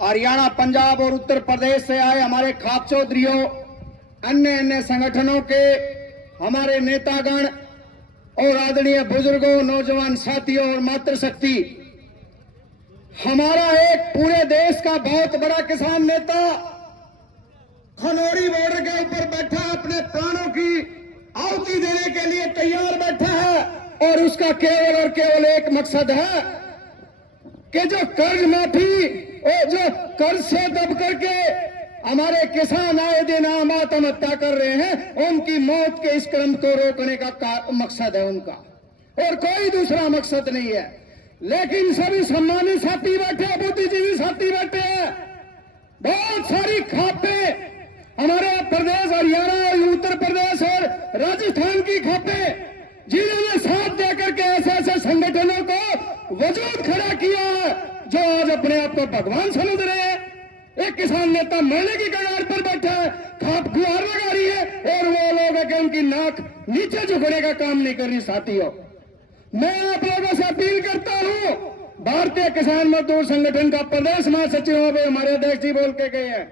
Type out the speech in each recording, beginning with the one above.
हरियाणा, पंजाब और उत्तर प्रदेश से आए हमारे खाप चौधरियों, अन्य अन्य संगठनों के हमारे नेतागण और आदरणीय बुजुर्गों, नौजवान साथियों और मातृशक्ति, हमारा एक पूरे देश का बहुत बड़ा किसान नेता खनौरी बॉर्डर के ऊपर बैठा, अपने प्राणों की आहुति देने के लिए तैयार बैठा है और उसका केवल और केवल एक मकसद है कि जो कर्ज माफी और जो कर्ज से दब करके हमारे किसान आए दिन आम आत्महत्या कर रहे हैं, उनकी मौत के इस क्रम को रोकने का मकसद है उनका, और कोई दूसरा मकसद नहीं है। लेकिन सभी सम्मानित साथी बैठे हैं, बुद्धिजीवी साथी बैठे हैं, बहुत सारी खापें हमारे प्रदेश, हरियाणा, उत्तर प्रदेश और राजस्थान की खापें, जिन्होंने साथ देकर के ऐसे ऐसे संगठनों को वजूद खड़ा किया है, जो आज अपने आप को भगवान समझ रहे हैं। एक किसान नेता मरने की कगार पर बैठा है, खाप गुहार लगा रही है, और वो लोग है कि उनकी नाक नीचे झुकने का काम नहीं कर रही। साथियों, मैं आप लोगों से अपील करता हूं, भारतीय किसान मजदूर संगठन का प्रदेश महासचिव हमारे अध्यक्ष जी बोल के गए हैं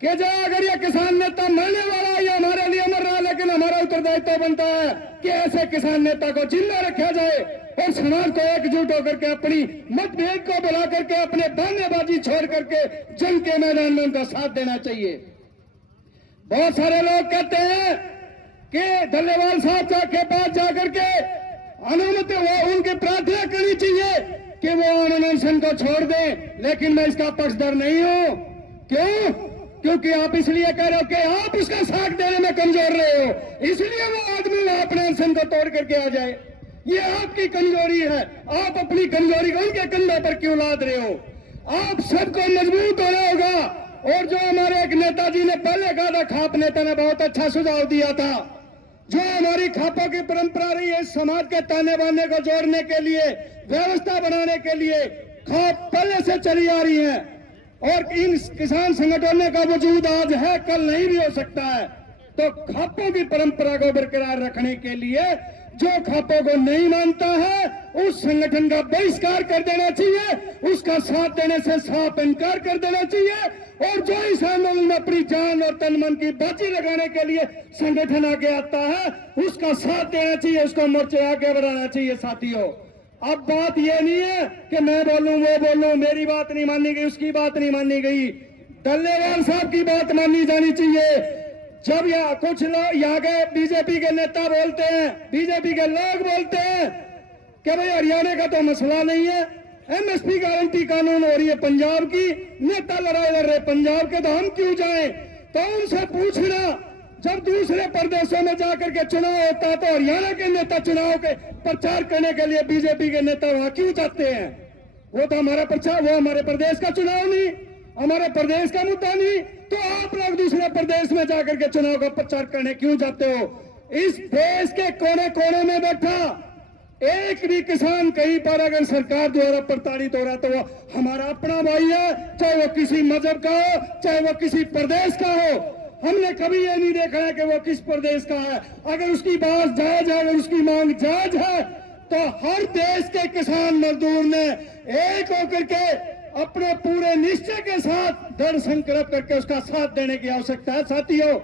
कि जो अगर ये किसान नेता मरने वाला है, ये हमारे लिए मर रहा है, लेकिन हमारा उत्तरदायित्व बनता है कि ऐसे किसान नेता को जिंदा रखा जाए और समाज को एकजुट होकर के अपनी मतभेद को बुला करके अपने बहानेबाजी छोड़ करके जंग के मैदान में उनका साथ देना चाहिए। बहुत सारे लोग कहते हैं कि डल्लेवाल साहब के पास जाकर के अनुमति उनकी प्रार्थना करनी चाहिए कि वो अनशन को छोड़ दें, लेकिन मैं इसका पक्षधर नहीं हूं। क्यों? क्योंकि आप इसलिए कह रहे हो कि आप उसका साथ देने में कमजोर रहे हो, इसलिए वो आदमी अपने अनशन को तोड़ करके आ जाए। ये आपकी कमजोरी है, आप अपनी कमजोरी को उनके कंधे पर क्यों लाद रहे हो? आप सबको मजबूत होना होगा। और जो हमारे एक नेताजी ने पहले कहा था, खाप नेता ने बहुत अच्छा सुझाव दिया था, जो हमारी खापों की परंपरा रही है, समाज के ताने बाने को जोड़ने के लिए, व्यवस्था बनाने के लिए खाप पहले से चली आ रही है, और इन किसान संगठनों का वजूद आज है, कल नहीं भी हो सकता है। तो खापों की परंपरा को बरकरार रखने के लिए जो खापों को नहीं मानता है, उस संगठन का बहिष्कार कर देना चाहिए, उसका साथ देने से साफ इनकार कर देना चाहिए, और जो इस आंदोलन में अपनी जान और तन मन की बाजी लगाने के लिए संगठन आगे आता है, उसका साथ देना चाहिए, उसको मोर्चे आगे बढ़ाना चाहिए। साथियों, अब बात यह नहीं है कि मैं बोलूं, वो बोलूं, मेरी बात नहीं मानी गई, उसकी बात नहीं मानी गई, डल्लेवाल साहब की बात मानी जानी चाहिए। जब यहाँ कुछ लोग, यहाँ के बीजेपी के नेता बोलते हैं, बीजेपी के लोग बोलते हैं कि भाई हरियाणा का तो मसला नहीं है, एमएसपी गारंटी कानून हो रही है पंजाब की, नेता लड़ाई लड़ रहे पंजाब के, तो हम क्यों जाएं? तो उनसे पूछना, जब दूसरे प्रदेशों में जाकर के चुनाव होता है तो हरियाणा के नेता चुनाव के प्रचार करने के लिए बीजेपी के नेता वहां क्यों जाते हैं? वो तो हमारा प्रचार, वो हमारे प्रदेश का चुनाव नहीं, हमारे प्रदेश का मुद्दा नहीं, तो आप लोग दूसरे प्रदेश में जाकर के चुनाव का प्रचार करने क्यों जाते हो? इस देश के कोने कोने में बैठा एक भी किसान कहीं पर अगर सरकार द्वारा प्रताड़ित हो रहा तो वो हमारा अपना भाई है, चाहे वो किसी मजहब का हो, चाहे वो किसी प्रदेश का हो। हमने कभी ये नहीं देखा है कि वो किस प्रदेश का है। अगर उसकी बात जायज है, अगर उसकी मांग जायज है, तो हर देश के किसान मजदूर ने एक होकर के अपने पूरे निश्चय के साथ दृढ़ संकल्प करके उसका साथ देने की आवश्यकता है। साथियों,